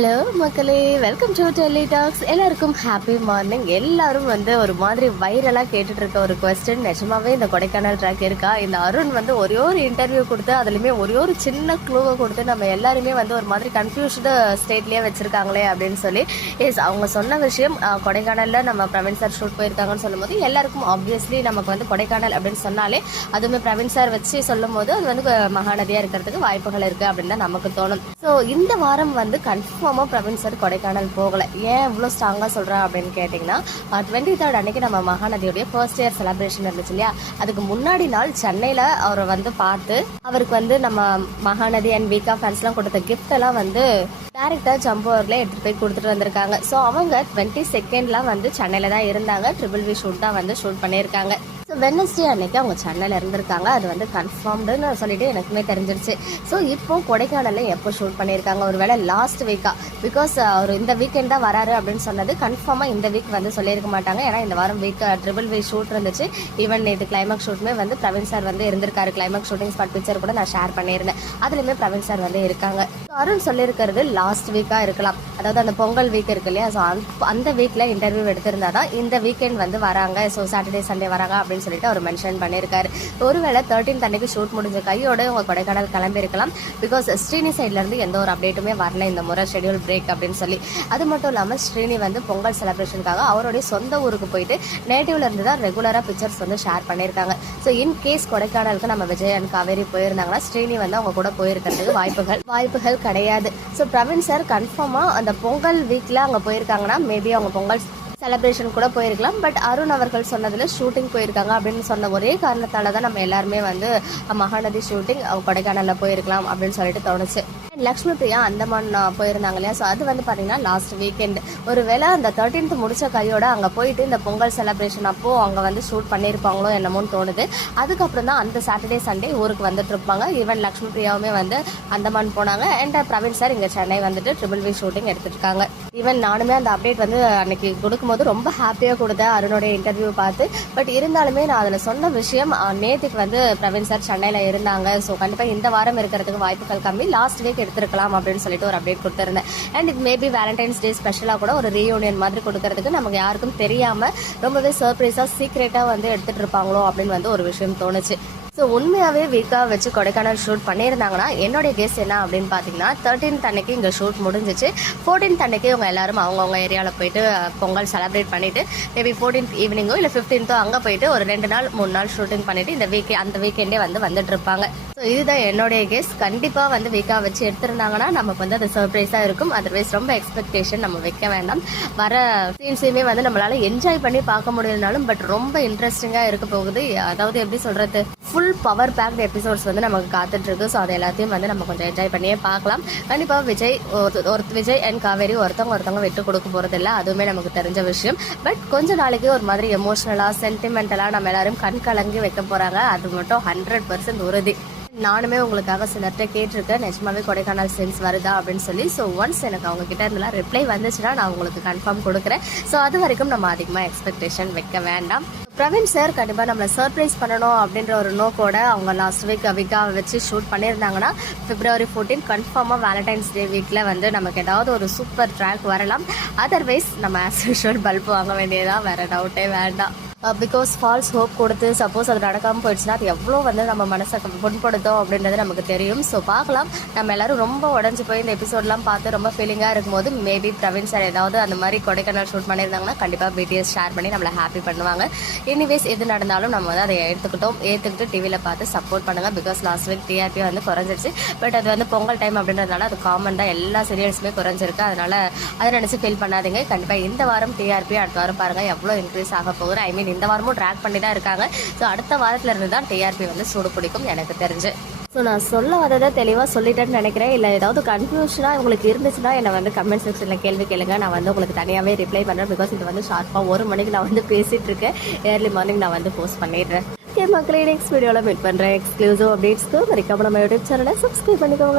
Hello மக்களே, welcome to Delhi tax. எல்லாருக்கும் happy morning. எல்லாரும் ஒரு மாதிரி வைரலாக கேட்டுட்டு இருக்க ஒரு கொஸ்டின், நிஜமாவே இந்த கொடைக்கானல் ட்ராக் இருக்கா? இந்த அருண் ஒரே ஒரு இன்டர்வியூ கொடுத்து அதுலேயுமே ஒரே ஒரு சின்ன க்ளூவை கொடுத்து நம்ம எல்லாருமே ஒரு மாதிரி கன்ஃபியூஸ்டு ஸ்டேட்லேயே வச்சுருக்காங்களே அப்படின்னு சொல்லி. எஸ், அவங்க சொன்ன விஷயம் கொடைக்கானலில் நம்ம பிரவீன் சார் ஷூட் போயிருக்காங்கன்னு சொல்லும்போது எல்லாருக்கும் ஆப்வியஸ்லி நமக்கு கொடைக்கானல் அப்படின்னு சொன்னாலே அதுவுமே பிரவீன் சார் வச்சு சொல்லும் போது அது மகாநதியாக இருக்கிறதுக்கு வாய்ப்புகள் இருக்குது அப்படின்னு தான் நமக்கு தோணும். ஸோ இந்த வாரம் கன்ஃபார்மாக பிரவீன் சார் கொடைக்கானல் போகலை. ஏன் இவ்வளோ ஸ்ட்ராங்காக சொல்கிறேன் அப்படின்னு கேட்டிங்கன்னா, 23rd அன்னைக்கு நம்ம மகாநதியோடைய ஃபர்ஸ்ட் இயர் செலிப்ரேஷன் இருந்துச்சு இல்லையா? அதுக்கு முன்னாடி நாள் சென்னையில் அவரை பார்த்து அவருக்கு நம்ம மகாநதி அண்ட் வீக்கா ஃபேன்ஸ்லாம் கொடுத்த கிஃப்ட் எல்லாம் டேரக்டாக ஜம்போவரில் எடுத்துகிட்டு போய் கொடுத்துட்டு வந்திருக்காங்க. ஸோ அவங்க 22nd சென்னையில் தான் இருந்தாங்க. ட்ரிபிள் ஷூட் தான் ஷூட் பண்ணியிருக்காங்க. ஸோ வெட்னஸ்டே அன்னைக்கு அவங்க சென்னையில் இருந்திருக்காங்க. அது கன்ஃபார்ம்டுன்னு சொல்லிட்டு எனக்குமே தெரிஞ்சிருச்சு. ஸோ இப்போ கொடைக்கானலில் எப்போ ஷூட் பண்ணியிருக்காங்க? ஒரு வேளை லாஸ்ட் வீக்கா? பிகாஸ் அவர் இந்த வீக்கெண்ட் தான் வராரு அப்படின்னு சொன்னது கன்ஃபார்மாக இந்த வீக் சொல்லியிருக்க மாட்டாங்க. ஏன்னா இந்த வாரம் ட்ரிபிள் ஷூட் இருந்துச்சு. ஈவன் இது கிளைமாக்ஸ் ஷூட்டுமே பிரவீன் சார் இருந்திருக்காரு. கிளைமாக்ஸ் ஷூட்டிங் ஸ்பாட் பிக்சர் கூட நான் ஷேர் பண்ணியிருந்தேன். அதுலேயுமே பிரவீன் சார் இருக்காங்க. அருண் சொல்லியிருக்கிறது லாஸ்ட் வீக்காக இருக்கலாம். அதாவது அந்த பொங்கல் வீக் இருக்கு இல்லையா? ஸோ அந்த வீக்கில் இன்டர்வியூ எடுத்திருந்தா தான் இந்த வீக்கெண்ட் வராங்க. ஸோ சாட்டர்டே சண்டே வராங்க அப்படின்னு சொல்லிட்டு அவர் மென்ஷன் பண்ணியிருக்காரு. ஒருவேளை 13th அன்னைக்கு ஷூட் முடிஞ்ச கையோட உங்க கொடைக்கானல் கிளம்பி இருக்கலாம். பிகாஸ் ஸ்ரீனி சைட்ல இருந்து எந்த ஒரு அப்டேட்டுமே வரல இந்த முறை ஷெடியூல் பிரேக் அப்படின்னு சொல்லி. அது மட்டும் இல்லாமல் ஸ்ரீனி பொங்கல் செலிப்ரேஷனுக்காக அவருடைய சொந்த ஊருக்கு போயிட்டு நேட்டிவ்ல இருந்து தான் ரெகுலராக பிக்சர்ஸ் ஷேர் பண்ணியிருக்காங்க. ஸோ இன் கேஸ் கொடைக்கானலுக்கு நம்ம விஜய் அண்ட் காவேரி போயிருந்தாங்கன்னா ஸ்ரீனி அவங்க கூட போயிருக்கிறதுக்கு வாய்ப்புகள் கிடையாது. ஸோ பிரவீன் சார் கன்ஃபார்மா அந்த பொங்கல் வீக்ல அங்கே போயிருக்காங்கன்னா மேபி அவங்க பொங்கல் செலிப்ரேஷன் கூட போயிருக்கலாம். பட் அருண் அவர்கள் சொன்னதுல ஷூட்டிங் போயிருக்காங்க அப்படின்னு சொன்ன ஒரே காரணத்தால தான் நம்ம எல்லாருமே மகாநதி ஷூட்டிங் கொடைக்கானல்ல போயிருக்கலாம் அப்படின்னு சொல்லிட்டு தோணுச்சு. லக்ஷ்மி பிரியா அந்தமான் போயிருந்தாங்க இல்லையா? ஸோ அது பார்த்தீங்கன்னா லாஸ்ட் வீக்கெண்ட். ஒரு வேளை அந்த 13th முடிச்ச கையோட அங்கே போயிட்டு இந்த பொங்கல் செலிப்ரேஷன் அப்போ அங்கே ஷூட் பண்ணியிருப்பாங்களோ என்னமோன்னு தோணுது. அதுக்கப்புறம் தான் அந்த சாட்டர்டே சண்டே ஊருக்கு வந்துட்டு இருப்பாங்க. ஈவன் லக்ஷ்மி பிரியாவுமே அந்தமான் போனாங்க. அண்ட் பிரவீன் சார் இங்கே சென்னை ட்ரிபிள் ஷூட்டிங் எடுத்துட்டு இருக்காங்க. ஈவன் நானுமே அந்த அப்டேட் அன்னைக்கு கொடுக்கும்போது ரொம்ப ஹாப்பியாக கொடுத்தேன் அருணோடைய இன்டர்வியூ பார்த்து. பட் இருந்தாலுமே நான் அதில் சொன்ன விஷயம் நேற்றுக்கு பிரவீன் சார் சென்னையில் இருந்தாங்க. ஸோ கண்டிப்பாக இந்த வாரம் இருக்கிறதுக்கு வாய்ப்புகள் கம்மி. லாஸ்ட் வீக் எடுத்துருக்கலாம் அப்படின்னு சொல்லிட்டு ஒரு அப்டேட் கொடுத்துருந்தேன். அண்ட் இது மேபி வேலண்டைன்ஸ் டே ஸ்பெஷலாக கூட ஒரு ரீயூனியன் மாதிரி கொடுக்கறதுக்கு நமக்கு யாருக்கும் தெரியாமல் ரொம்பவே சர்ப்ரைஸாக சீக்ரெட்டாக எடுத்துட்டு இருப்பாங்களோ அப்படின்னு ஒரு விஷயம் தோணுச்சு. ஸோ உண்மையாகவே வீக்காக வச்சு கொடைக்கானல் ஷூட் பண்ணியிருந்தாங்கன்னா என்னுடைய கெஸ் என்ன அப்படின்னு பார்த்தீங்கன்னா, 13th அன்னைக்கு இங்கே ஷூட் முடிஞ்சிச்சு. 14th அன்னைக்கு இவங்க எல்லாரும் அவங்கவுங்க ஏரியாவில் போயிட்டு பொங்கல் செலிப்ரேட் பண்ணிட்டு மேபி 14th ஈவினிங்கோ இல்லை 15th அங்கே போயிட்டு ஒரு 2 நாள் 3 நாள் ஷூட்டிங் பண்ணிட்டு இந்த அந்த வீக்கெண்டே வந்துட்டு இருப்பாங்க. ஸோ இதுதான் என்னுடைய கெஸ். கண்டிப்பாக வீக்காக வச்சு எடுத்திருந்தாங்கன்னா நமக்கு அது சர்ப்ரைஸாக இருக்கும். அதர்வைஸ் ரொம்ப எக்ஸ்பெக்டேஷன் நம்ம வைக்க வேண்டாம். வர சீன்ஸையுமே நம்மளால என்ஜாய் பண்ணி பார்க்க முடியலனாலும் பட் ரொம்ப இன்ட்ரெஸ்டிங்காக இருக்க போகுது. அதாவது எப்படி சொல்றது, ஃபுல் பவர் பேக்ட் எபிசோட்ஸ் நமக்கு காத்துட்டு இருக்கு. ஸோ அது எல்லாத்தையும் நம்ம கொஞ்சம் என்ஜாய் பண்ணியே பார்க்கலாம். கண்டிப்பாக விஜய் அண்ட் காவேரி ஒருத்தவங்க விட்டு கொடுக்க போறதில்ல, அதுவுமே நமக்கு தெரிஞ்ச விஷயம். பட் கொஞ்ச நாளைக்கு ஒரு மாதிரி எமோஷனலா சென்டிமெண்டலா நம்ம எல்லாரும் கண் கலங்கி வைக்க போறாங்க. அது மட்டும் 100% உறுதி. நானுமே உங்களுக்காக சிலர்கிட்ட கேட்டிருக்கேன், நிஜமாவே கொடைக்கானல் சென்ஸ் வருதா அப்படின்னு சொல்லி. ஸோ ஒன்ஸ் எனக்கு அவங்க கிட்ட இருந்தெல்லாம் ரிப்ளை வந்துச்சுன்னா நான் உங்களுக்கு கன்ஃபார்ம் கொடுக்குறேன். ஸோ அது வரைக்கும் நம்ம அதிகமாக எக்ஸ்பெக்டேஷன் வைக்க வேண்டாம். பிரவீன் சார் கண்டிப்பாக நம்மளை சர்ப்ரைஸ் பண்ணணும் அப்படின்ற ஒரு நோக்கோட அவங்க லாஸ்ட் வீக்காக வச்சு ஷூட் பண்ணியிருந்தாங்கன்னா February 14 கன்ஃபார்மாக வேலண்டைன்ஸ் டே வீக்கில் நமக்கு ஏதாவது ஒரு சூப்பர் ட்ராக் வரலாம். அதர்வைஸ் நம்ம ஆஸ் யூஷுவல் பல்ப் வாங்க வேண்டியதான், வேற டவுட்டே வேண்டாம். பிகாஸ் ஃபால்ஸ் ஹோப் கொடுத்து சப்போஸ் அது நடக்காமல் போயிடுச்சுன்னா அது எவ்வளோ நம்ம மனசை புண்படுத்தோம் அப்படின்றது நமக்கு தெரியும். ஸோ பார்க்கலாம். நம்ம எல்லாரும் ரொம்ப உடஞ்சி போய் இந்த எபிசோட்லாம் பார்த்து ரொம்ப ஃபீலிங்காக இருக்கும்போது மேபி பிரவீன் சார் ஏதாவது அந்த மாதிரி கொடைக்கானல் ஷூட் பண்ணியிருந்தாங்கன்னா கண்டிப்பாக பிடிஎஸ் ஷேர் பண்ணி நம்மளை ஹாப்பி பண்ணுவாங்க. எனிவேஸ் எது நடந்தாலும் நம்ம அதை ஏற்றுக்கிட்டு டிவியில் பார்த்து சப்போர்ட் பண்ணுங்கள். பிகாஸ் லாஸ்ட் வீக் டிஆர்பி குறைஞ்சிருச்சு. பட் அது பொங்கல் டைம் அப்படின்றதுனால அது காமன் தான், எல்லா சீரியல்ஸுமே குறைஞ்சிருக்கு. அதனால் அதை நினச்சி ஃபீல் பண்ணாதீங்க. கண்டிப்பாக இந்த வாரம் டிஆர்பி அடுத்த வாரம் பாருங்கள் எவ்வளோ இன்க்ரீஸ் ஆக போகுது. ஐ மீன் இந்த வாரமும் ட்ராக் பண்ணி தான் இருக்காங்க. ஸோ அடுத்த வாரத்துல இருந்து தான் டிஆர்பி சூடு பிடிக்கும் எனக்கு தெரிஞ்சு. ஸோ நான் சொல்ல வரதை தெளிவாக சொல்லிட்டேன்னு நினைக்கிறேன். இல்லை ஏதாவது கன்ஃபியூஷனாக உங்களுக்கு இருந்துச்சுன்னா என்னை கமெண்ட் செக்ஷனில் கேள்வி கேளுங்க. நான் உங்களுக்கு தனியாகவே ரிப்ளை பண்ணுறேன். பிகாஸ் இது ஷார்ப்பாக 1 மணிக்கு நான் பேசிகிட்டு இருக்கேன். ஏர்லி மார்னிங் நான் போஸ்ட் பண்ணிடுறேன். மக்களே, நெக்ஸ்ட் வீடியோவில் மீட் பண்ணுறேன். எக்ஸ்க்ளூசிவ் அப்டேட்ஸ்க்கு மறக்காம நம்ம யூடியூப் சேனலை சப்ஸ்கிரைப் பண்ணிக்கோங்க.